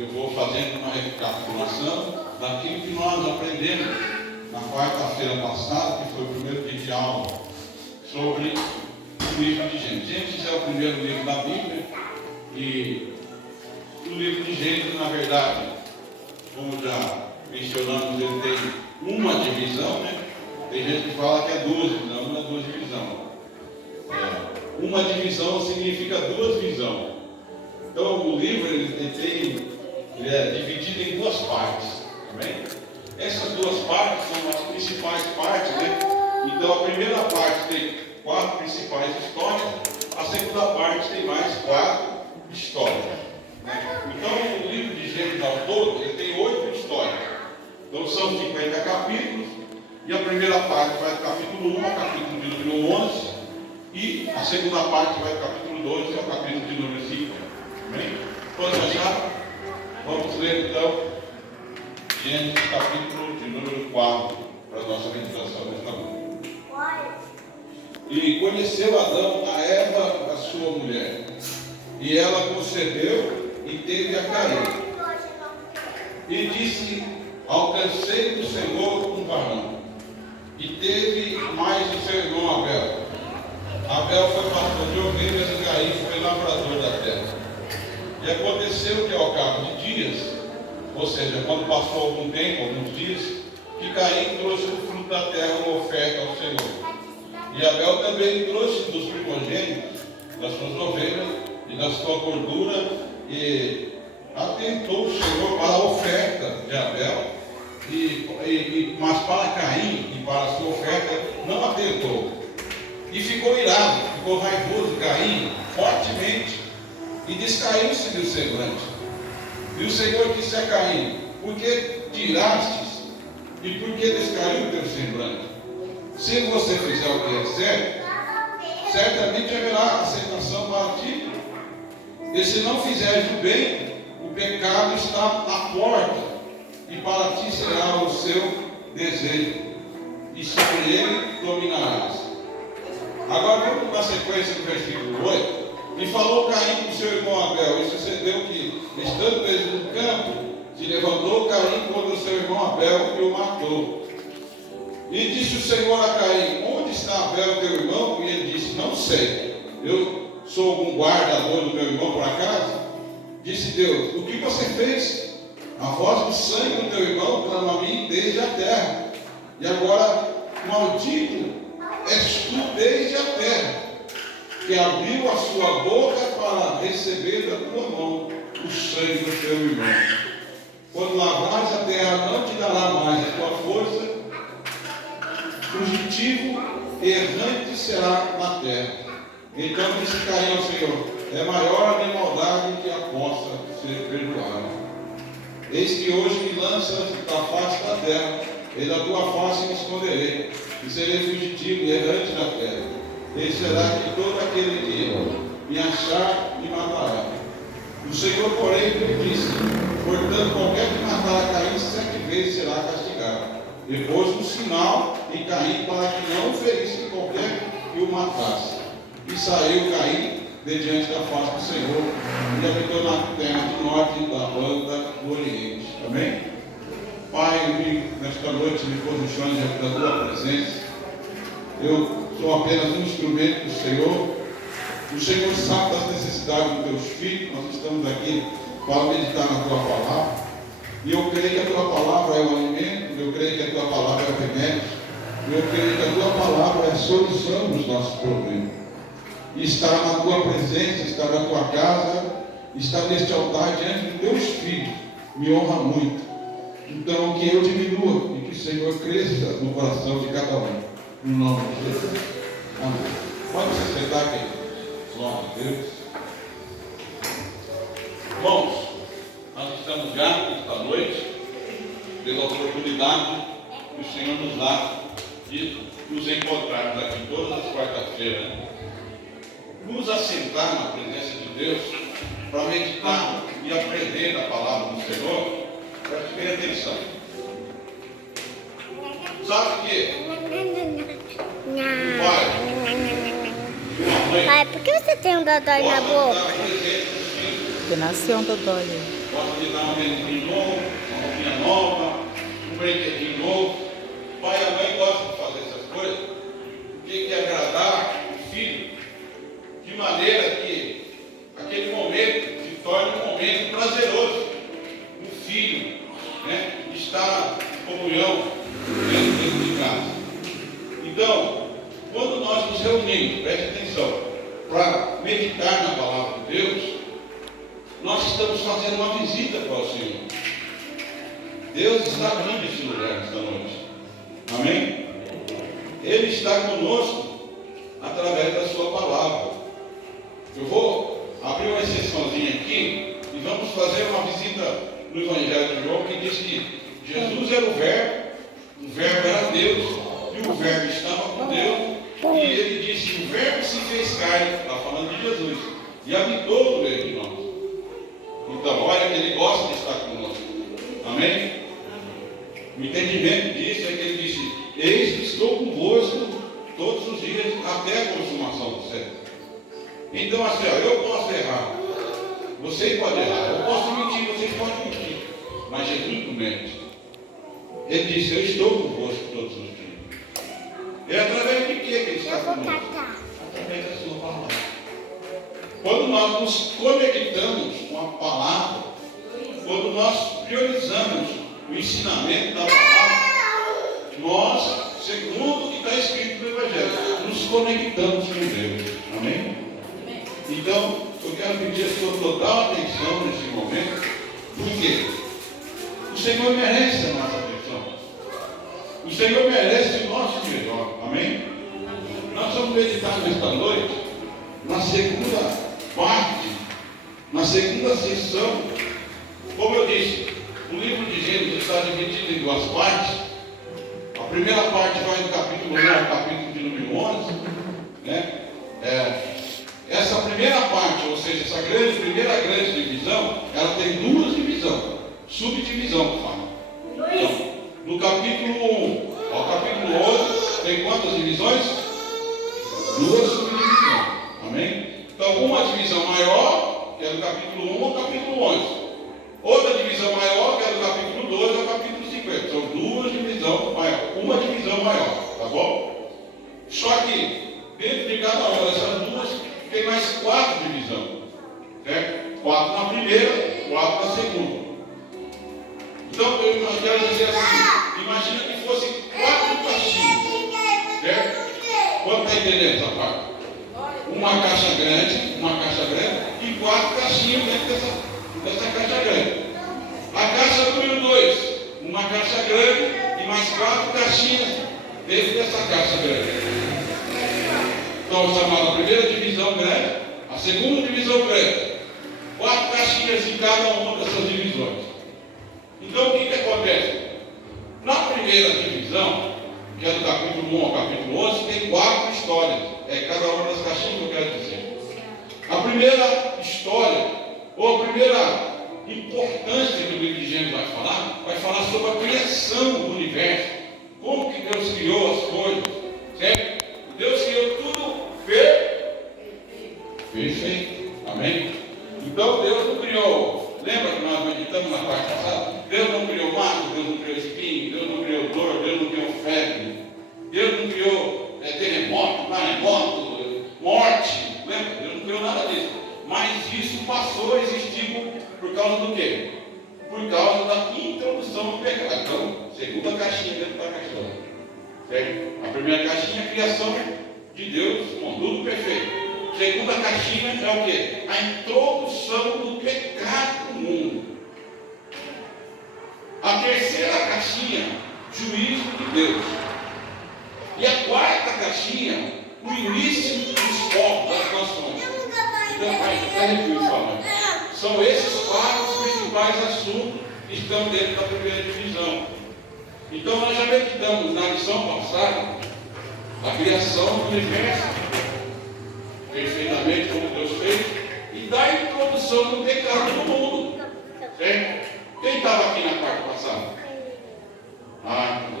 eu vou fazendo uma recapitulação daquilo que nós aprendemos na quarta-feira passada, que foi o primeiro dia de aula, sobre o livro de Gênesis. Gênesis é o primeiro livro da Bíblia, e o livro de Gênesis, na verdade, como já mencionamos, ele tem uma divisão, né? Tem gente que fala que é duas divisões, não é duas divisões. Uma divisão significa duas visões. Então o livro ele é dividido em duas partes. Amém? Essas duas partes são as principais partes, né? Então a primeira parte tem 4 principais histórias, a segunda parte tem mais 4 histórias. Né? Então o livro de Gênesis ao todo ele tem 8 histórias. Então são 50 capítulos, e a primeira parte vai do capítulo 1 ao capítulo de número 11, e a segunda parte vai do capítulo 12 ao capítulo de número 5. Amém? Todos acharam? Vamos ler então Gênesis capítulo de número 4 para a nossa meditação nesta noite. E conheceu Adão a Eva, a sua mulher, e ela concebeu e teve a Caim. E disse: alcancei do Senhor um varão. E teve mais o seu irmão Abel. Abel foi pastor de ovelhas e Caim foi lavrador da terra. E aconteceu que ao cabo de dias, ou seja, quando passou algum tempo, alguns dias, que Caim trouxe o fruto da terra uma oferta ao Senhor. E Abel também trouxe dos primogênitos das suas ovelhas e da sua gordura, e atentou o Senhor para a oferta de Abel, mas para Caim e para a sua oferta não atentou. E ficou irado, ficou raivoso Caim fortemente, e descaiu-se do semblante. E o Senhor disse a Caim: por que tirastes e por que descaiu o teu semblante? Se você fizer o que é certo, certamente haverá aceitação para ti. E se não fizeres o bem, o pecado está à porta, e para ti será o seu desejo, e sobre ele dominarás. Agora vamos na sequência do versículo 8. E falou Caim com seu irmão Abel, e sucedeu que, estando eles no campo, se levantou Caim contra o seu irmão Abel e o matou. E disse o Senhor a Caim: onde está Abel teu irmão? E ele disse: não sei, eu sou um guardador do meu irmão por acaso? Disse Deus: o que você fez? A voz do sangue do teu irmão clama a mim desde a terra. E agora, maldito és tu desde a terra, que abriu a sua boca para receber da tua mão o sangue do teu irmão. Quando lavrares a terra, não te dará mais a tua força, fugitivo e errante será na terra. Então disse Caim ao Senhor: é maior a minha maldade que a possa ser perdoada. Eis que hoje me lanças da face da terra, e da tua face me esconderei, e serei fugitivo e errante na terra. E será que todo aquele que me achar me matará. O Senhor, porém, lhe disse: portanto, qualquer que matar a Caim 7 vezes será castigado. E pôs um sinal em Caim para que não ferisse qualquer que o matasse. E saiu Caim de diante da face do Senhor, e habitou na terra do norte da banda do Oriente. Amém? Pai, nesta noite me posiciono diante da tua presença. Eu sou apenas um instrumento do Senhor. O Senhor sabe das necessidades dos teus filhos. Nós estamos aqui para meditar na tua palavra. E eu creio que a tua palavra é o alimento. Eu creio que a tua palavra é o remédio. Eu creio que a tua palavra é a solução dos nossos problemas. E estar na tua presença, estar na tua casa, estar neste altar diante dos teus filhos, me honra muito. Então, que eu diminua e que o Senhor cresça no coração de cada um. No nome de Jesus. Amém. Pode se sentar aqui. Glória a Deus. Irmãos, nós estamos já esta noite pela oportunidade que o Senhor nos dá de nos encontrarmos aqui todas as quartas-feiras. Nos assentar na presença de Deus para meditar e aprender a palavra do Senhor. Preste atenção. Sabe que Pai, por que você tem um dodói na boca? Iluminação total. Gosta de dar um brinquedinho novo, uma roupinha nova, um brinquedinho novo. O pai e a mãe gostam de fazer essas coisas, porque quer agradar o filho, de maneira que aquele momento se torne um momento prazeroso. O filho, né, está em comunhão dentro de casa. Então, quando nós nos reunimos, preste atenção, para meditar na palavra de Deus, nós estamos fazendo uma visita para o Senhor. Deus está aqui nesse lugar esta noite. Amém? Ele está conosco através da sua palavra. Eu vou abrir uma exceçãozinha aqui e vamos fazer uma visita no Evangelho de João, que diz que Jesus era o Verbo era Deus, e o Verbo estava com Deus, e ele disse que o Verbo se fez carne, está falando de Jesus, e habitou no meio de nós. Então, olha que ele gosta de estar conosco. Amém? O entendimento disso é que ele disse: eis que estou convosco todos os dias até a consumação do século. Então, assim, ó, eu posso errar, vocês podem errar, eu posso mentir, vocês podem mentir, mas Jesus não mente. Ele disse: eu estou convosco todos os dias. É através de que ele está conosco? Através da sua palavra. Quando nós nos conectamos com a palavra, quando nós priorizamos o ensinamento da palavra, nós, segundo o que está escrito no Evangelho, nos conectamos com Deus. Amém? Então, eu quero pedir a sua total atenção nesse momento, porque o Senhor merece a nossa atenção. O Senhor merece o nosso melhor. Amém? Nós vamos meditar nesta noite na segunda parte, na segunda sessão. Como eu disse, o livro de Gênesis está dividido em duas partes. A primeira parte vai do capítulo 1 ao capítulo de número 11, né? Essa primeira parte, ou seja, essa primeira grande divisão, ela tem duas divisões, subdivisão, que fala. Então, no capítulo 1 ao capítulo 11, tem quantas divisões? Duas subdivisões. Amém? Então, uma divisão maior, que é do capítulo 1 ao capítulo 11. Outra divisão maior, que é do capítulo 12 ao capítulo 50. São duas divisões maiores, uma divisão maior, tá bom? Só que, dentro de cada uma dessas duas, tem mais 4 divisões. Certo? 4 na primeira, 4 na segunda. Então, eu quero dizer assim, imagina que fosse 4 caixinhas. Certo? Quanto está entendendo essa parte? Uma caixa grande e 4 caixinhas dentro dessa caixa grande. A caixa número 2, uma caixa grande e mais 4 caixinhas dentro dessa caixa grande. Então, chamada a primeira divisão grande, a segunda divisão grande, 4 caixinhas em cada uma dessas divisões. Então, o que acontece? Na primeira divisão, que é do capítulo 1 ao capítulo 11, tem 4 histórias. É cada uma das caixinhas que eu quero dizer. A primeira história, ou a primeira importância que o livro de Gênesis vai falar sobre a criação do universo. Como que Deus criou as coisas. Certo? Deus criou tudo perfeito. Amém? Então Deus não criou. Lembra que nós meditamos na parte passada? Deus não criou mato, Deus não criou espinho, Deus não criou dor, Deus não criou febre, Deus não criou terremoto, maremoto, morte. Lembra? Deus não criou nada disso. Mas isso passou a existir por causa do quê? Por causa da introdução do pecado. Então, segunda caixinha dentro da caixinha. Certo? A primeira caixinha é a criação de Deus, com tudo perfeito. Segunda caixinha é o quê? A introdução do pecado no mundo. A terceira caixinha, juízo de Deus. E a quarta caixinha, o início dos povos, das nações. Então, são esses 4 principais assuntos que estão dentro da primeira divisão. Então, nós já meditamos na lição passada a criação do universo, perfeitamente como Deus fez, e da introdução do pecado no mundo. Certo? Quem estava aqui na parte passada?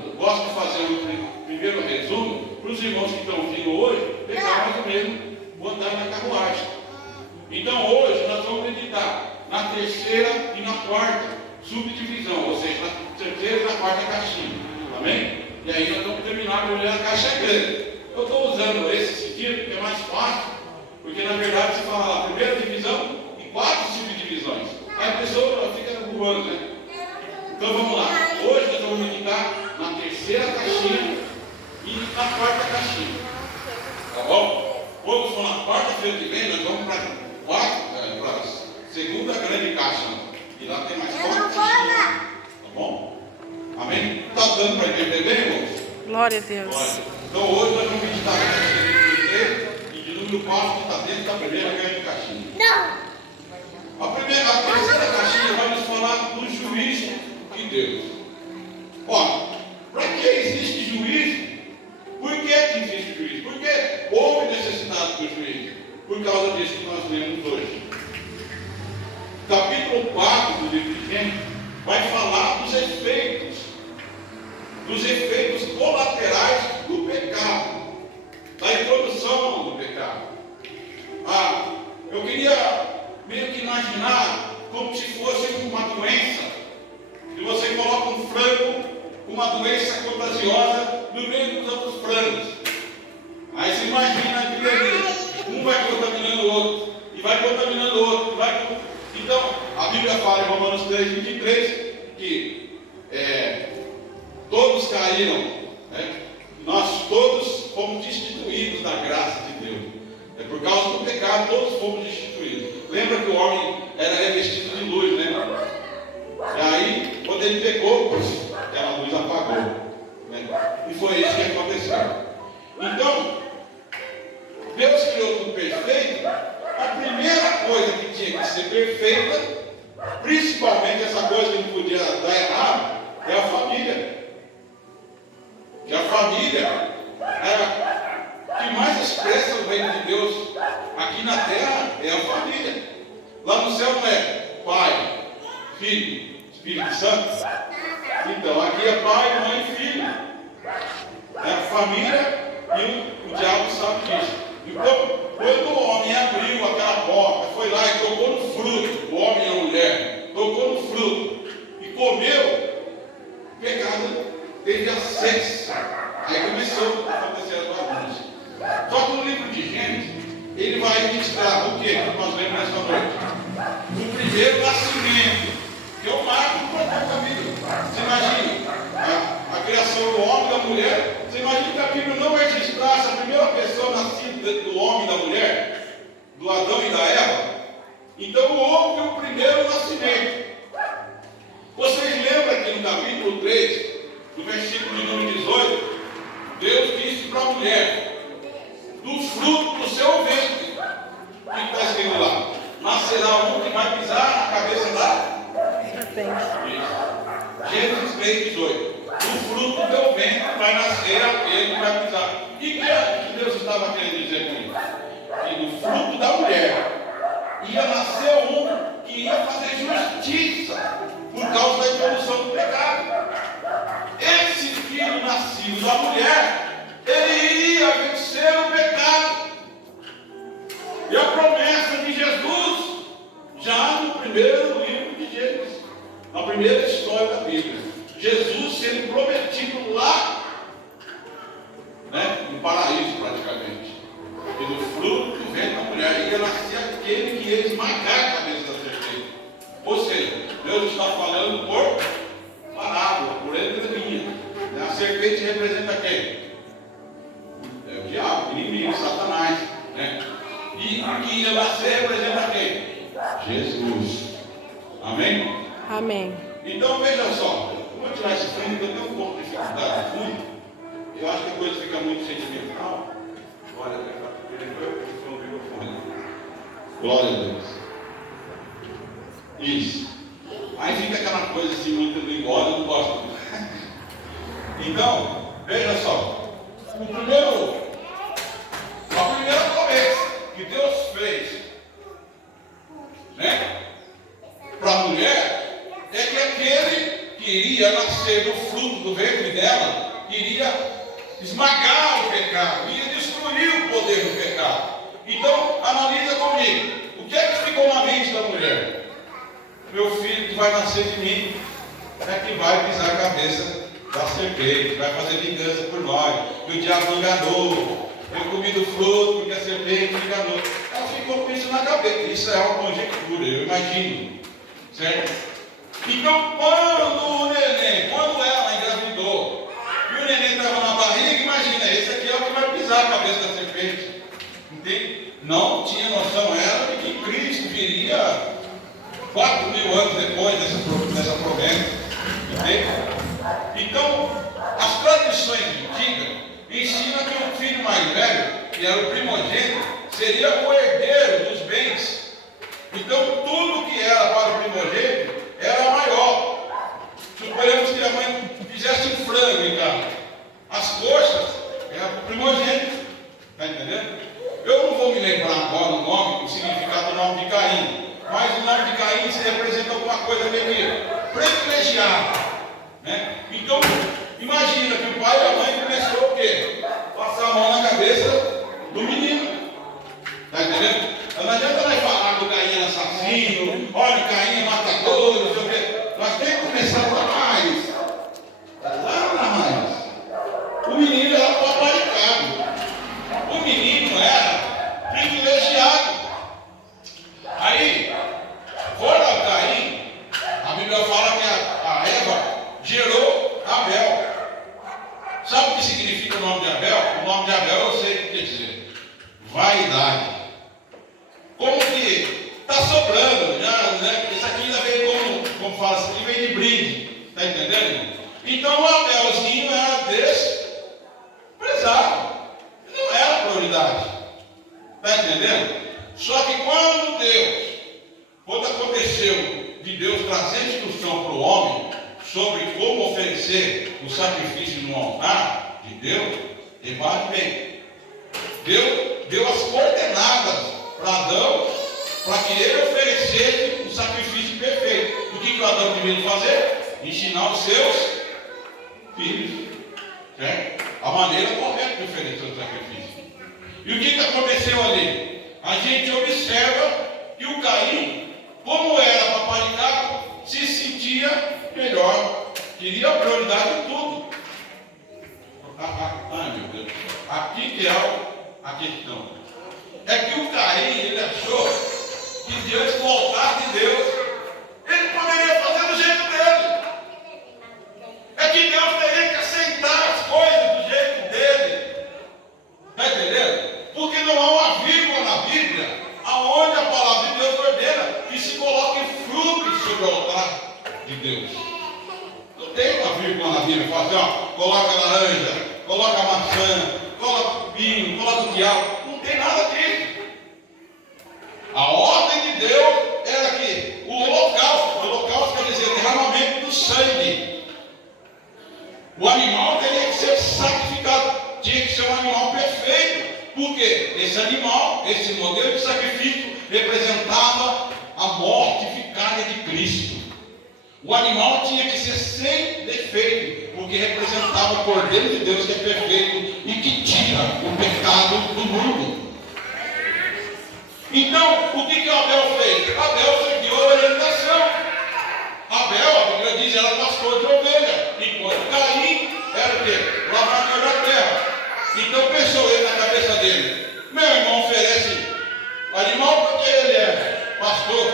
Eu gosto de fazer um primeiro resumo para os irmãos que estão vindo hoje, pegar mais ou menos o andar na carruagem. Então hoje nós vamos meditar na terceira e na quarta subdivisão, ou seja, na terceira e na quarta caixinha. Amém? E aí nós vamos terminar de olhar a caixa grande. Eu estou usando esse sentido porque é mais fácil, porque na verdade se fala lá, primeira divisão e 4 subdivisões. Aí a pessoa fica voando, né? Então vamos lá. Hoje nós vamos meditar na terceira caixinha e na quarta caixinha. Tá bom? Quando for na quarta-feira que vem, nós vamos para a segunda grande caixa. E lá tem mais 4 caixinhas. Tá bom? Amém? Está dando para entender bem, irmãos? Glória a Deus. Glória. Então hoje nós vamos meditar na caixinha de número 3 e de número 4 que está dentro da primeira grande caixinha. A terceira caixinha vai nos falar do juízo de Deus. Olha, para que existe juízo? Por que existe juízo? Porque houve necessidade do juízo. Por causa disso que nós lemos hoje. Capítulo 4 do livro de Gênesis vai falar dos efeitos colaterais do pecado, da introdução do pecado. Eu queria meio que imaginar como se fosse uma doença, que você coloca um frango com uma doença contagiosa no meio dos outros frangos. Aí você imagina aquilo ali, um vai contaminando o outro, e vai contaminando o outro, Então, a Bíblia fala em Romanos 3:23 que todos caíram, né? Nós todos fomos destituídos da graça de Deus. Por causa do pecado, todos fomos destituídos. Lembra que o homem era revestido de luz, lembra? E aí, quando ele pecou, aquela luz apagou, né? E foi isso que aconteceu. Então, Deus criou tudo perfeito. A primeira coisa que tinha que ser perfeita, principalmente essa coisa que não podia dar errado, é a família. Que a família é que mais expressa o reino de Deus aqui na terra, é a família. Lá no céu não é Pai, Filho, Espírito Santo. Então aqui é pai, mãe e filho. É a família e o diabo sabe disso. Então, quando o homem abriu aquela porta, foi lá e tocou no fruto, o homem e a mulher, tocou no fruto e comeu, o pecado teve acesso. Aí começou a acontecer as bagunças. Só que no livro de Gênesis, ele vai registrar o que nós lemos nessa noite? O primeiro nascimento, que é o marco do comportamento. Você imagina a criação do homem e da mulher? Você imagina que a Bíblia não vai registrar essa primeira pessoa nascida do homem e da mulher, do Adão e da Eva? Então houve o primeiro nascimento. Vocês lembram que no capítulo 3, no versículo de número 18, Deus disse para a mulher: do fruto do seu ventre, o que está escrito lá? Nascerá um que vai pisar na cabeça da serpente. Gênesis 3:18. Do fruto do teu ventre vai nascer aquele que vai pisar. E o que Deus estava querendo dizer com isso? Que do fruto da mulher ia nascer um que ia fazer justiça por causa da introdução do pecado. Esse filho nascido da mulher, ele iria vencer o pecado. E a promessa de Jesus, já no primeiro livro de Gênesis, na primeira história da Bíblia, Jesus sendo prometido lá, né, no paraíso praticamente. E do fruto do ventre da mulher ia nascer aquele que ia esmagar a cabeça da serpente. Ou seja, Deus está falando por parábola, por entrelinha. A serpente representa quem? É o diabo, o inimigo, Satanás, né? E o que ia nascer representa quem? Jesus. Amém? Amém. Então veja só, vou tirar esse fundo, porque eu tenho um pouco de dificuldade de fundo. Eu acho que a coisa fica muito sentimental. Glória a Deus. Glória a Deus. Isso. Aí fica aquela coisa assim, muito embora, eu não gosto. Então, veja só. A primeira promessa que Deus fez, né, para a mulher, é que aquele que iria nascer do fruto do ventre dela, iria esmagar o pecado, ia destruir o poder do pecado. Então, analisa comigo. O que é que ficou na mente da mulher? meu filho que vai nascer de mim é que vai pisar a cabeça da serpente, vai fazer vingança por nós, que o diabo enganou, eu comi do fruto porque a serpente enganou. Ela ficou com isso na cabeça. Isso é uma conjectura, eu imagino, certo? Então, quando ela engravidou, e o neném estava na barriga, imagina, esse aqui é o que vai pisar a cabeça da serpente. Entende? Não tinha noção ela de que Cristo viria 4.000 anos depois dessa promessa. Entende? Então, as tradições antigas ensinam que o filho mais velho, que era o primogênito, seria o herdeiro dos bens. Então, tudo que era para o primogênito era maior. Suponhamos que a mãe fizesse um frango em casa. As coxas eram para o primogênito. Está entendendo? Eu não vou me lembrar agora o nome, o significado do nome de Caim. Mas o nome de Caim se representa alguma coisa meio privilegiada. Né? Então, imagina que o pai e a mãe começou o quê? Passar a mão na cabeça do menino. Está entendendo? Não adianta nós falar do Caim assassino, olha, Caim matador, não sei o quê. Nós temos que começar lá mais. Lá na raiz. O menino era paparicado. O menino era privilegiado. Aí, fora Caim, a Bíblia fala que a Eva gerou Abel. Sabe o que significa o nome de Abel? O nome de Abel eu sei o que quer dizer. Vaidade. Como que está sobrando, já, né? Isso aqui ainda veio como fala, isso aqui veio de brinde. Está entendendo? Então o Abelzinho era desprezado. Não era prioridade. Está entendendo? Só que quando aconteceu de Deus trazer instrução para o homem sobre como oferecer o sacrifício no altar de Deus, repare bem, Deus deu as coordenadas para Adão, para que ele oferecesse o sacrifício perfeito. O que o Adão devia fazer? Ensinar os seus filhos, certo? A maneira correta de oferecer o sacrifício. E o que aconteceu ali? A gente observa que o Caim, como era paparicado, se sentia melhor, queria a prioridade em tudo. Ai meu Deus, aqui que é a questão. É que o Caim, ele achou que diante do altar de Deus, ele poderia fazer do jeito dele. É que Deus teria que aceitar as coisas do jeito dele. Está entendendo? Porque não há uma vírgula na Bíblia aonde a palavra de Deus ordena que se coloque frutos sobre o altar de Deus. Não tem uma vírgula na Bíblia que fala assim, ó, coloca laranja, coloca maçã, coloca vinho, coloca quiabo. Não tem nada disso. A ordem de Deus era que o holocausto quer dizer derramamento do sangue. O animal teria que ser sacrificado, tinha que ser um animal perfeito. Porque esse animal, esse modelo de sacrifício, representava a mortificada de Cristo. O animal tinha que ser sem defeito, porque representava o Cordeiro de Deus que é perfeito e que tira o pecado do mundo. Então, o que Abel fez? Abel seguiu a orientação. Abel, a Bíblia diz, era pastor de ovelha, enquanto Caim era o quê? Lavrador da terra. Então pensou ele na cabeça dele, meu irmão oferece animal porque ele é pastor,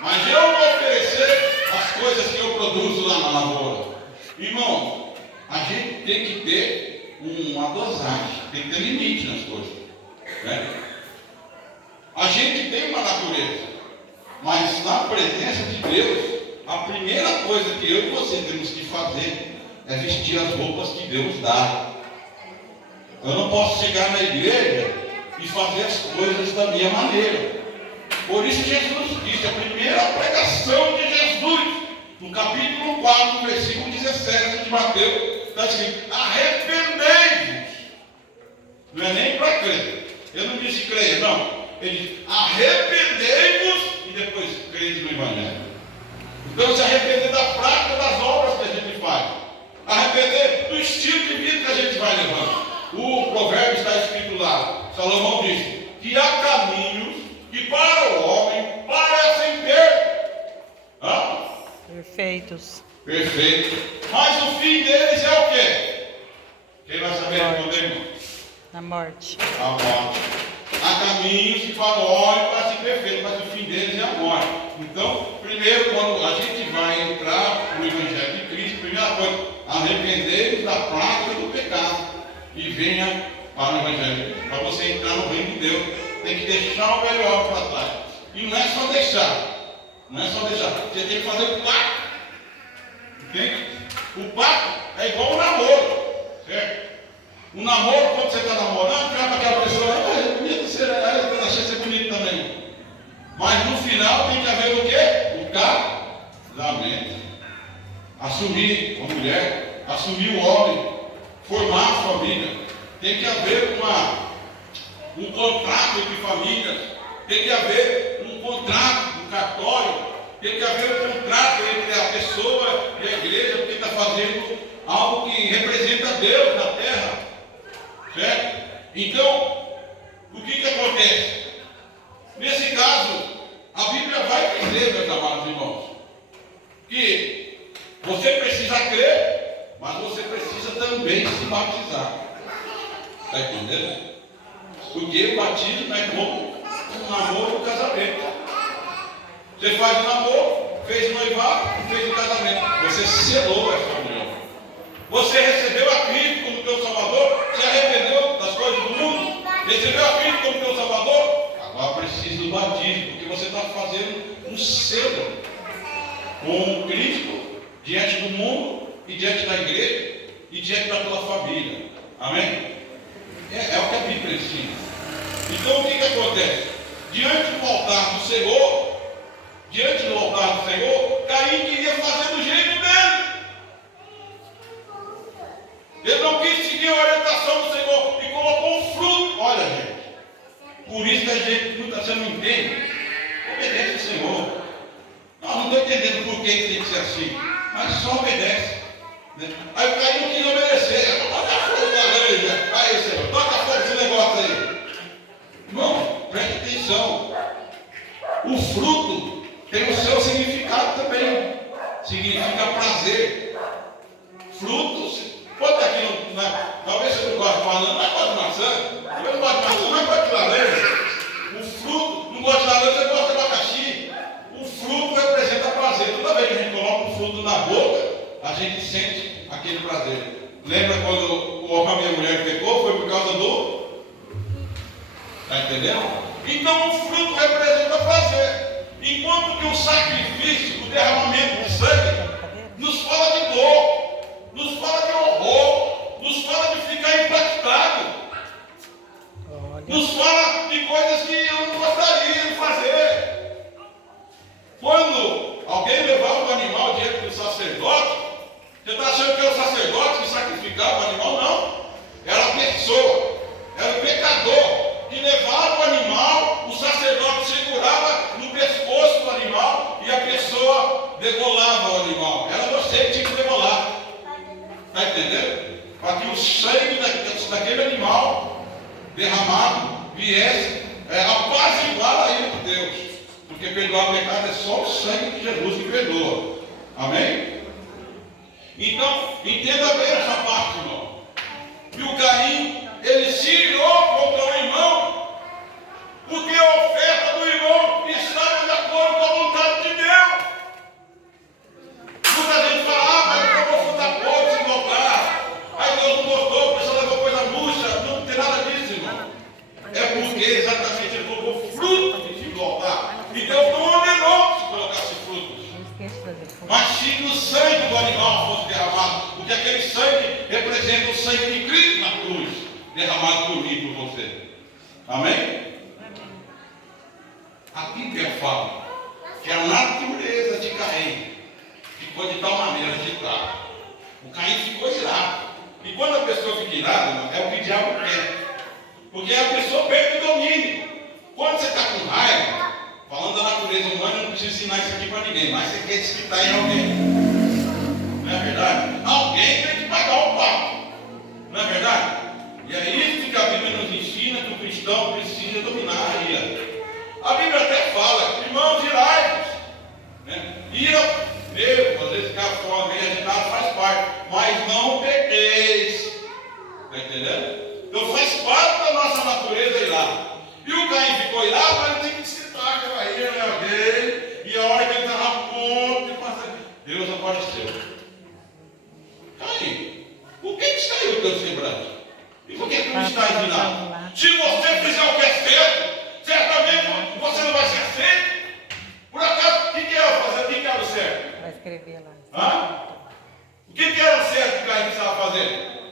mas eu vou oferecer as coisas que eu produzo lá na lavoura. Irmão, a gente tem que ter uma dosagem, tem que ter limite nas coisas, né? A gente tem uma natureza, mas na presença de Deus, a primeira coisa que eu e você temos que fazer é vestir as roupas que Deus dá. Eu não posso chegar na igreja e fazer as coisas da minha maneira. Por isso Jesus disse, a primeira pregação de Jesus, no capítulo 4, versículo 17 de Mateus, está escrito, arrependei-vos. Não é nem para crer. Eu não disse crer, não. Ele diz, arrependei-vos e depois crede no Evangelho. Então se arrepender da prática das obras que a gente faz. Arrepender do estilo de vida que a gente vai levando. O provérbio está escrito lá, Salomão diz, que há caminhos que para o homem parecem ter, Perfeitos. Perfeito. Mas o fim deles é o quê? Quem vai saber responder, irmão? Na morte. A morte. Há caminhos que falam, olhe para ser perfeito, mas o fim deles é a morte. Então, primeiro, quando a gente vai entrar no Evangelho de Cristo, primeira coisa, arrepender-vos da prática do pecado e venha para o Evangelho de Cristo. Para você entrar no reino de Deus, tem que deixar o velho homem para trás. E não é só deixar. Não é só deixar. Você tem que fazer o pacto. Entende? O pacto é igual um namoro. Certo? O namoro, quando você está namorando, fica para aquela pessoa, é bonito ser, eu achei ser bonito também. Mas no final tem que haver o quê? O casamento. Assumir a mulher, assumir o homem, formar a família. Tem que haver um contrato entre famílias. Tem que haver um contrato no cartório. Tem que haver um contrato entre a pessoa e a igreja, porque está fazendo algo que representa Deus na terra. Certo? Então, o que acontece? Nesse caso, a Bíblia vai dizer, meus amados irmãos, que você precisa crer, mas você precisa também se batizar. Está entendendo? Porque o batismo não é como um namoro ou um casamento. Você faz o namoro, fez o noivado e fez o casamento. Você selou essa união. Você recebeu a Cristo como teu Salvador, se arrependeu das coisas do mundo, recebeu a Cristo como teu Salvador, agora precisa do batismo, porque você está fazendo um selo com Cristo diante do mundo e diante da igreja e diante da tua família. Amém? É o que a Bíblia ensina. Então o que acontece? Diante do altar do Senhor, Caim queria fazer do jeito dele. Ele não quis seguir a orientação do Senhor e colocou um fruto. Olha, gente, por isso que a gente você não entende. Obedece ao Senhor. Nós não estou entendendo por que tem que ser assim, mas só obedece. Né? Aí o Caim não quis obedecer. Toca fogo na laranja. Aí, Senhor, toca fogo esse negócio aí. Irmão, preste atenção. O fruto tem o seu significado também. Significa prazer. Frutos. Quanto aqui talvez você não goste de banana, mas gosta de maçã. Eu não gosto de maçã, mas gosto de laranja. O fruto, não gosta de laranja, você gosta de abacaxi. O fruto representa prazer. Toda vez que a gente coloca um fruto na boca, a gente sente aquele prazer. Lembra quando a minha mulher pecou? Foi por causa do... Está entendendo? Então o fruto representa prazer. Enquanto que o sacrifício, o derramamento de sangue, nos fala de dor. Nos fala de horror, nos fala de ficar impactado, nos fala de coisas que eu não gostaria de fazer. Quando alguém levava o animal diante do sacerdote, você está achando que era o sacerdote que sacrificava o animal? Não, era a pessoa, era o pecador que levava o animal, o sacerdote segurava no pescoço do animal e a pessoa degolava o animal. Era você que tinha que degolar. Está entendendo? Para que o sangue daquele animal derramado viesse apaziguar a ira de Deus. Porque perdoar o pecado é só o sangue de Jesus que perdoa. Amém? Então, entenda bem essa parte, irmão. E o Caim, ele se irou contra o irmão, porque a oferta do irmão estava de acordo com a vontade de Deus. Muita gente fala, mas eu vou frutar pouco se voltar. Aí Deus não gostou, a pessoa levou coisa murcha. Não tem nada disso, irmão. É porque exatamente ele colocou fruto em cima do altar. E Deus não ordenou que se colocasse frutos. Mas se o sangue do animal fosse derramado, porque aquele sangue representa o sangue de Cristo na cruz, derramado por mim e por você. Amém? A Bíblia fala que a natureza de Caim ficou de tal maneira agitada. O Caim ficou irado. E quando a pessoa fica irada, é o que o diabo quer. Porque a pessoa perde o domínio. Quando você está com raiva, falando da natureza humana, eu não preciso ensinar isso aqui para ninguém, mas você quer desquitar em alguém. Não é verdade? Alguém tem que pagar o papo. Não é verdade? E é isso que a Bíblia nos ensina, que o cristão precisa dominar a ira. A Bíblia até fala, irmãos, irai-vos. Né? Ira, meu, vezes ficar fora, meio agitado, faz parte. Mas não pequeis. Está entendendo? Então faz parte da nossa natureza ir lá. E o Caim ficou irado, mas ele tem que citar aquela ira dele. E a hora que ele estava a ponto de passar, Deus apareceu. Caim, por que está aí o teu semblante? E por que não está indignado? Se você fizer o que é certo, certamente você não vai ser aceito. Por acaso, o que era fazer? O que era o certo? Vai escrever lá. Hã? O que era o certo que Caim precisava fazer?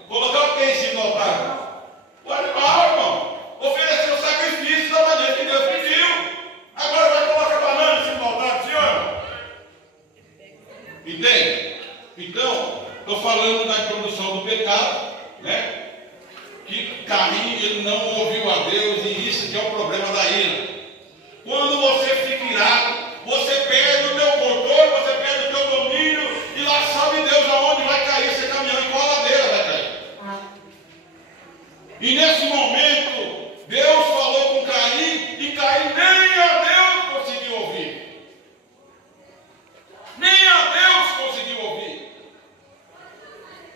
Colocar o que em cima do altar? O animal, irmão. Oferecer o sacrifício da maneira que Deus pediu. Agora vai colocar banana em cima do altar do Senhor? Entende? Então, estou falando da introdução do pecado, né? Que Caim ele não ouviu a Deus e isso que é o problema da ira. Quando você fica irado, você perde o teu controle, você perde o teu domínio e lá sabe Deus aonde vai cair esse caminhão, em qual ladeira vai cair. E nesse momento, Deus falou com Caim e Caim nem a Deus conseguiu ouvir. Nem a Deus conseguiu ouvir.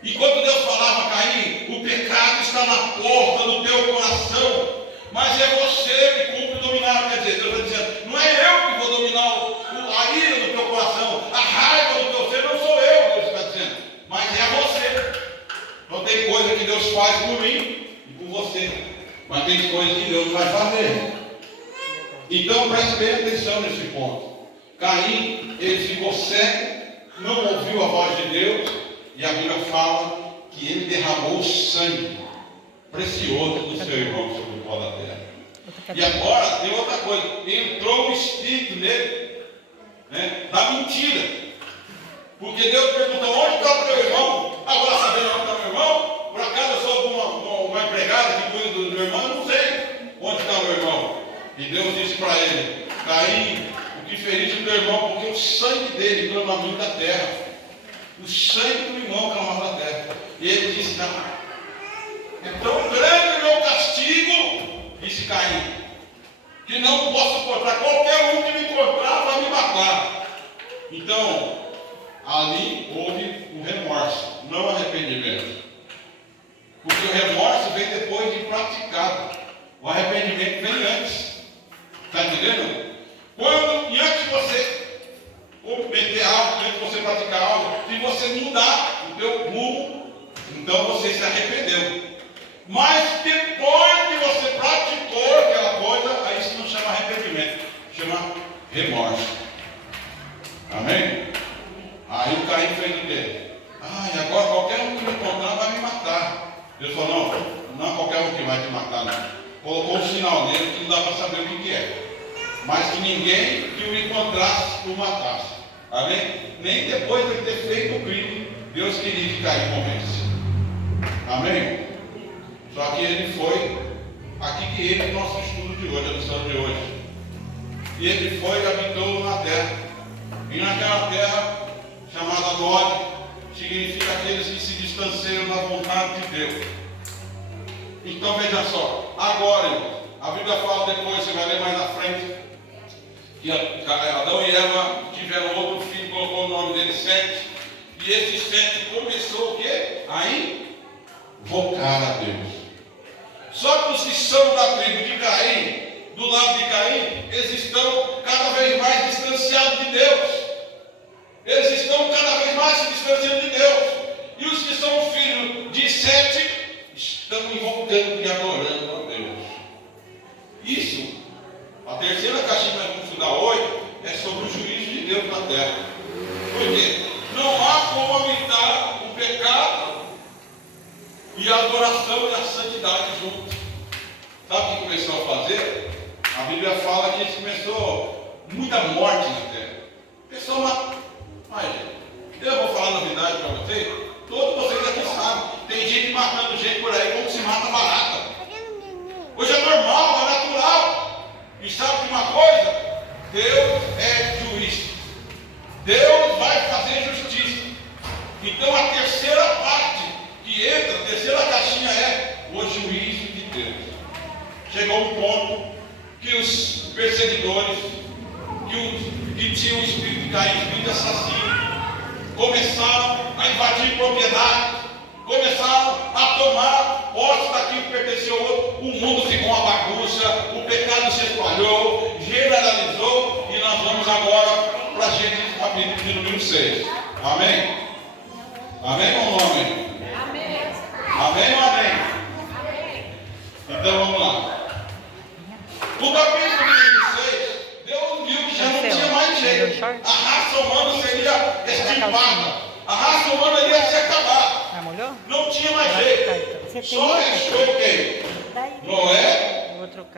E quando Deus falava a Caim, o pecado está na porta do teu coração, mas é você que cumpre dominar. Quer dizer, Deus está dizendo, não é eu que vou dominar a ira do teu coração, a raiva do teu ser, não sou eu, Deus está dizendo, mas é você. Não tem coisa que Deus faz por mim e por você, mas tem coisas que Deus vai fazer. Então preste bem atenção nesse ponto. Caim, ele ficou cego, não ouviu a voz de Deus, e a Bíblia fala que ele derramou sangue precioso do seu irmão sobre o pó da terra. E agora tem outra coisa, entrou o espírito nele, né, da mentira. Porque Deus perguntou, onde está o teu irmão? Agora sabendo onde está o meu irmão? Por acaso eu sou uma empregada que cuida do meu irmão? Eu não sei onde está o meu irmão. E Deus disse para ele, Caim, o que feriste o teu irmão, porque o sangue dele clama muito da terra. O sangue do irmão clamava da terra. E ele disse, não, é tão grande o meu castigo, disse Caim, que não posso suportar. Qualquer um que me encontrar vai me matar. Então, ali houve um remorso, não arrependimento. Porque o remorso vem depois de praticado. O arrependimento vem antes. Está entendendo? E antes de você cometer algo, antes de você praticar algo, se você mudar o teu rumo, então você se arrependeu. Mas depois que você praticou aquela coisa, aí isso não chama arrependimento, chama remorso. Amém? Aí o Caim fez o quê? E agora qualquer um que me encontrar vai me matar. Deus falou, não é qualquer um que vai te matar, não. Colocou um sinal nele que não dá para saber o que é. Mas que ninguém que o encontrasse o matasse. Amém? Nem depois de ele ter feito o crime, Deus queria que Caim morresse. Amém? Só que ele foi, aqui que ele, nosso estudo de hoje, a lição de hoje. E ele foi e habitou na terra. E naquela terra, chamada Nod, significa aqueles que se distanciam da vontade de Deus. Então veja só, agora, irmãos, a Bíblia fala depois, você vai ler mais na frente, que Adão e Eva tiveram outro filho, colocou o nome dele Sete, e esse Sete começou o quê? A invocar a Deus. Só que os que são da tribo de Caim, do lado de Caim, eles estão cada vez mais distanciados de Deus. Eles estão cada vez mais se distanciando de Deus. E os que são filhos de Sete estão invocando e adorando a Deus. Isso, a terceira caixinha que nós vamos estudar hoje, é sobre o juízo de Deus na terra. Por quê? Não há como evitar o pecado e a adoração e a santidade juntos. Sabe o que começou a fazer? A Bíblia fala que isso começou muita morte na terra. Pessoa mata. Eu vou falar novidade para vocês. Todos vocês aqui sabem. Tem gente matando gente por aí como se mata barata. Hoje é normal, é natural. E sabe de uma coisa? Deus é juiz. Deus vai fazer justiça. Então a terceira parte que entra, a terceira caixinha é o juízo de Deus. Chegou um ponto que os perseguidores, que tinham o espírito de Caim, espírito assassino, começaram a invadir propriedades, começaram a tomar posse daquilo que pertencia ao outro. O mundo ficou uma bagunça, o pecado se espalhou, generalizou, e nós vamos agora para Gênesis capítulo de número 6. Amém? Amém ou não amém? Amém. Amém ou amém? Então vamos lá. No capítulo de número 6, Deus viu que já não tinha mais jeito. A raça humana seria extirpada. A raça humana ia se acabar. Não tinha mais jeito. Só restou quem? Noé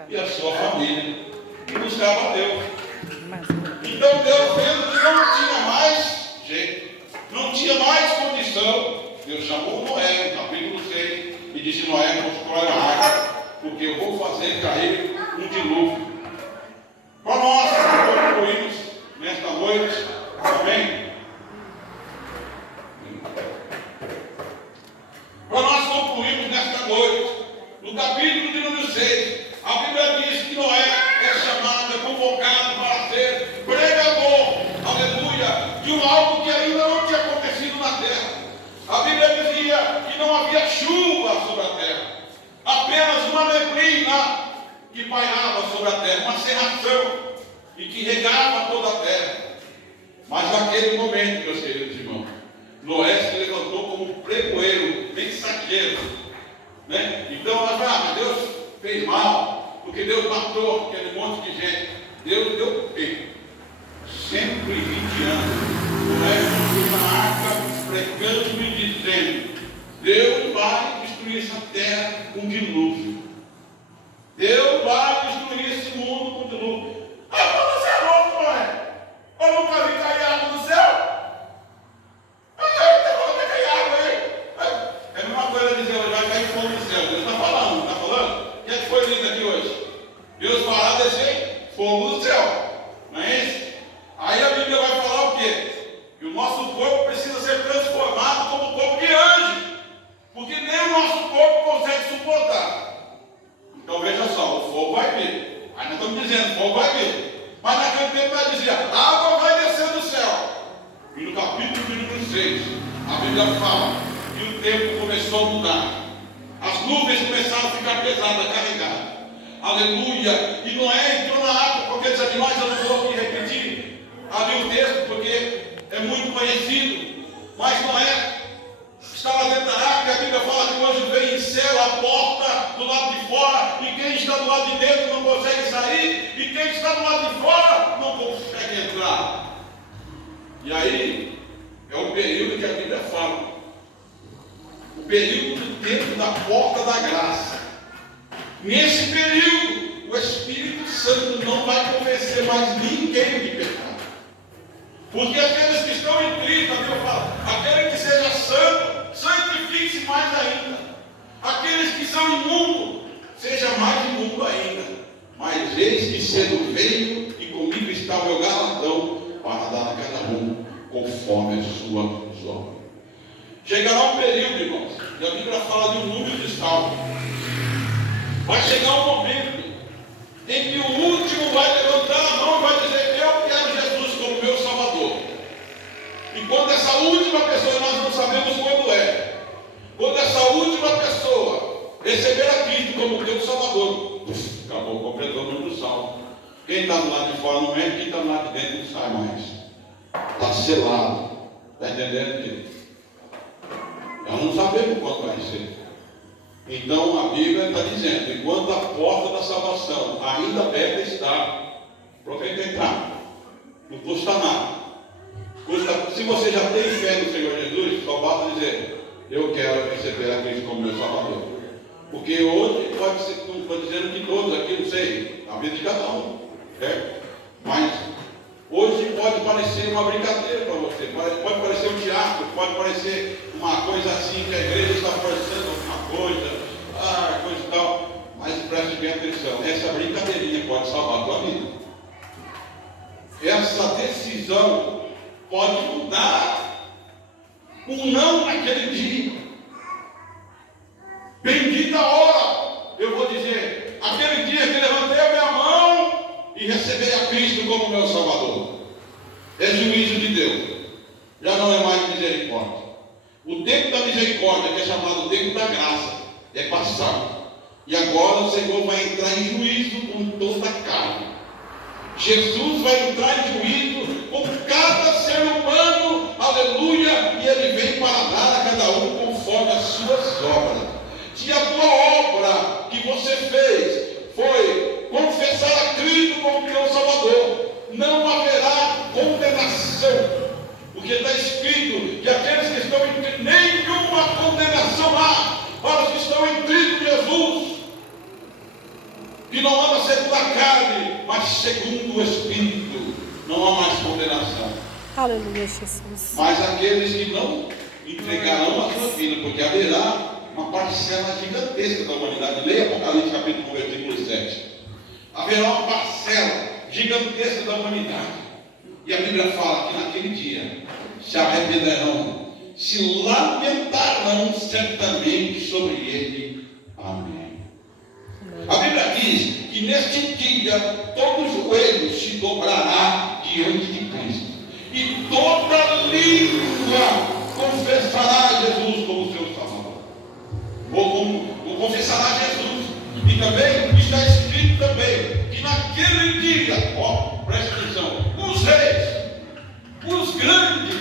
e a sua família, que buscava Deus. Então Deus vendo que não tinha mais jeito, não tinha mais condição, Deus chamou Noé no capítulo 6 e disse: Noé, constrói uma arca, porque eu vou fazer cair um dilúvio. Para nós concluímos nesta noite, amém? Para nós concluirmos nesta noite, no capítulo de número 6, a Bíblia diz que Noé é chamado, é convocado para ser pregador, aleluia, de algo que ainda não tinha acontecido na terra. A Bíblia dizia que não havia chuva sobre a terra, apenas uma neblina que pairava sobre a terra, uma cerração, e que regava toda a terra. Mas naquele momento, meus queridos irmãos, Noé se levantou como pregoeiro, mensageiro, né? Então, mas Deus fez mal, porque Deus matou aquele monte de gente. Deus deu peito. 120 anos, Noé construiu uma arca, pregando e dizendo: Deus vai destruir essa terra com dilúvio. Deus vai destruir esse mundo com dilúvio. Quando você é louco, Noé? Eu nunca vi cair água do céu. Vai cair água aí. É a mesma coisa dizer: hoje vai cair fogo do céu. Deus está falando, não está falando? O que é que foi lindo aqui hoje? Deus vai descer fogo do céu. Não é isso? Aí a Bíblia vai falar o quê? Que o nosso corpo precisa ser transformado como o corpo de anjo, porque nem o nosso corpo consegue suportar. Então veja só, o fogo vai vir. Aí nós estamos dizendo, o fogo vai vir. Mas naquele tempo ela dizia: a água vai descer do céu. E no capítulo de número 6, a Bíblia fala que o tempo começou a mudar. As nuvens começaram a ficar pesadas, carregadas. Aleluia. E Noé entrou na água com aqueles animais. Eu não vou aqui repetir ali o texto, porque é muito conhecido. Mas Noé estava dentro da arca, e a Bíblia fala que o anjo veio em céu, a porta do lado de fora, e quem está do lado de dentro não consegue sair, e quem está do lado de fora não consegue entrar. E aí é o período que a Bíblia fala, o período do tempo da porta da graça. Nesse período, o Espírito Santo não vai convencer mais ninguém de pecado, porque aqueles que estão em Cristo, a Bíblia fala: aquele que seja santo, santifique-se mais ainda. Aqueles que são imundos, seja mais imundo ainda. Mas eis que cedo veio, e comigo está o meu galardão, para dar a cada um conforme as suas obras. Chegará um período, irmãos, e a Bíblia fala de um número de salvos. Vai chegar um momento em que o último vai levantar a mão e vai dizer: eu quero Jesus como meu Salvador. E quando essa última pessoa, nós não sabemos quando é, quando essa última pessoa receber a Cristo como teu Salvador, acabou, completou o número do salvo. Quem está do lado de fora não entra, quem está do lado de dentro não sai mais. Está selado. Está entendendo, querido? Nós não sabemos quando vai ser. Então a Bíblia está dizendo: enquanto a porta da salvação ainda aberta está, o profeta entrar, não custa nada. Se você já tem fé no Senhor Jesus, só basta dizer: eu quero receber a Cristo como meu Salvador. Porque hoje pode ser, não estou dizendo que todos aqui, não sei, a vida de cada um, certo? Mas hoje pode parecer uma brincadeira para você, pode parecer um teatro, pode parecer uma coisa assim, que a igreja está forçando alguma coisa, coisa e tal. Mas preste bem atenção: essa brincadeirinha pode salvar a tua vida. Essa decisão pode mudar um não naquele dia. Bendita a hora, eu vou dizer, aquele dia que levantei a minha mão e recebi a Cristo como meu Salvador. É juízo de Deus. Já não é mais misericórdia. O tempo da misericórdia, que é chamado o tempo da graça, é passado. E agora o Senhor vai entrar em juízo com toda a carne. Jesus vai entrar em juízo com cada ser humano, aleluia, e Ele vem para dar a cada um conforme as suas obras. Se a tua obra que você fez foi confessar a Cristo como teu Salvador, não haverá condenação, porque está escrito que aqueles que estão em Cristo, nenhuma condenação há para os que estão em Cristo Jesus, que não anda segundo a carne, mas segundo o Espírito. Não há mais condenação. Aleluia, Jesus. Mas aqueles que não entregarão a sua vida, porque haverá uma parcela gigantesca da humanidade. Leia Apocalipse capítulo 1, versículo 7. Haverá uma parcela gigantesca da humanidade. E a Bíblia fala que naquele dia se arrependerão, se lamentarão certamente sobre ele. Amém. A Bíblia diz que neste dia todo joelho se dobrará diante de Cristo e toda língua confessará Jesus como seu Salvador, ou confessará Jesus. E também está escrito também que naquele dia, preste atenção, os reis, os grandes,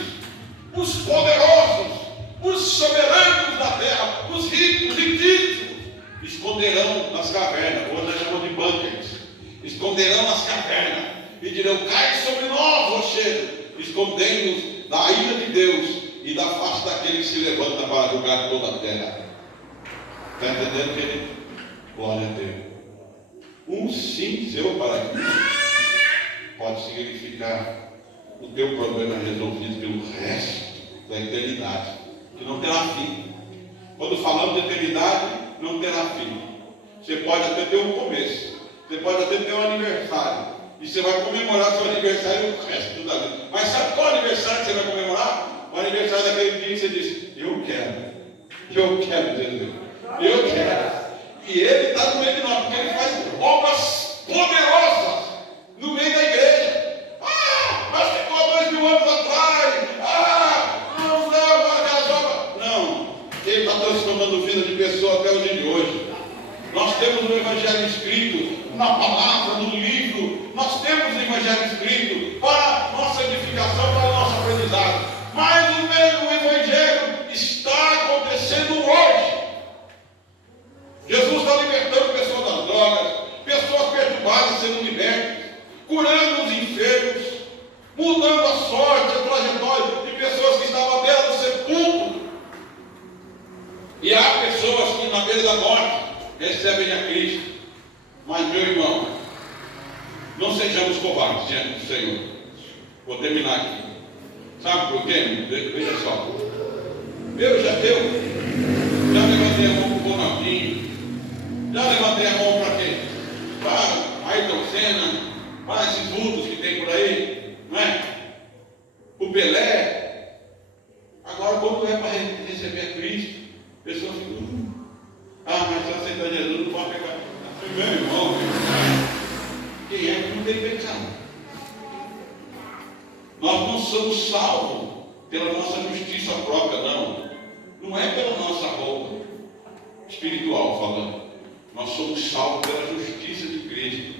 os poderosos, os soberanos da terra, os ricos, riquíssimos, esconderão nas cavernas, hoje nós chamamos de bunkers, esconderão nas cavernas e dirão: cai sobre nós, rochedo, escondendo-nos da ira de Deus e da face daquele que se levanta para julgar toda a terra. Está entendendo, querido? Glória a Deus. Um sim seu para Cristo pode significar o teu problema resolvido pelo resto da eternidade, que não terá fim. Quando falamos de eternidade, não terá fim. Você pode até ter um começo, você pode até ter um aniversário, e você vai comemorar seu aniversário o resto da vida. Mas sabe qual aniversário que você vai comemorar? O aniversário daquele dia que você diz: eu quero Jesus, eu quero. E Ele está no meio de nós, porque Ele faz obras poderosas no meio da igreja. Mas ficou há 2000 anos atrás. Não, aquelas obras. Não, Ele está transformando vida de pessoa até o dia de hoje. Nós temos o Evangelho escrito na palavra, no livro. Nós temos o Evangelho escrito para nossa edificação, para o nosso aprendizado. Mas o mesmo Evangelho está acontecendo hoje. Jesus está libertando pessoas das drogas, pessoas perturbadas sendo libertas, curando os enfermos, mudando a sorte, a trajetória de pessoas que estavam à beira do sepulcro. E há pessoas que na beira da morte recebem a Cristo. Mas, meu irmão, não sejamos covardes diante do Senhor. Vou terminar aqui. Sabe por quê? Veja só. Eu já levantei a mão para o Ronaldinho, já levantei a mão para quem? Para Ayrton Senna, para esses vultos que tem por aí, não é? O Pelé. Agora, quando é para receber a Cristo, a pessoa fica: mas se aceitar Jesus, não pode pegar. Meu irmão, quem é que não tem pecado? Nós não somos salvos pela nossa justiça própria, não. Não é pela nossa roupa espiritual falando. Nós somos salvos pela justiça de Cristo.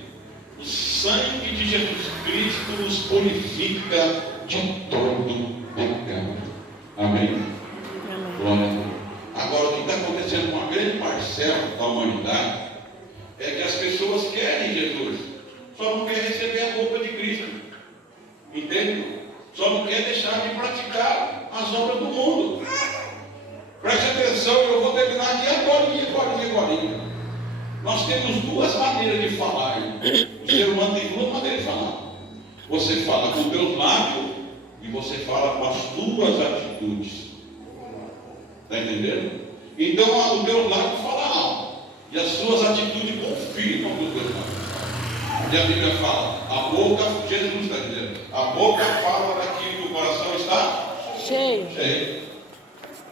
O sangue de Jesus Cristo nos purifica de todo pecado. Amém? Glória a Deus. Agora, o que está acontecendo com uma grande parcela da humanidade é que as pessoas querem Jesus, só não querem receber a roupa de Cristo. Entende? Só não quer deixar de praticar as obras do mundo. Preste atenção, eu vou terminar aqui agora. Nós temos duas maneiras de falar. O ser humano tem duas maneiras de falar. Você fala com os teus lábios e você fala com as tuas atitudes. Está entendendo? Então o teu lábio fala algo e as suas atitudes confirmam o teu lábio. E a Bíblia fala, a boca, Jesus está dizendo, a boca fala daquilo que o coração está cheio.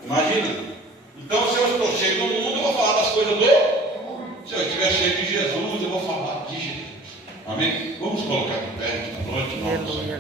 Imagina. Então, se eu estou cheio do mundo, eu vou falar das coisas do. Se eu estiver cheio de Jesus, eu vou falar de Jesus. Amém? Vamos colocar de pé esta noite.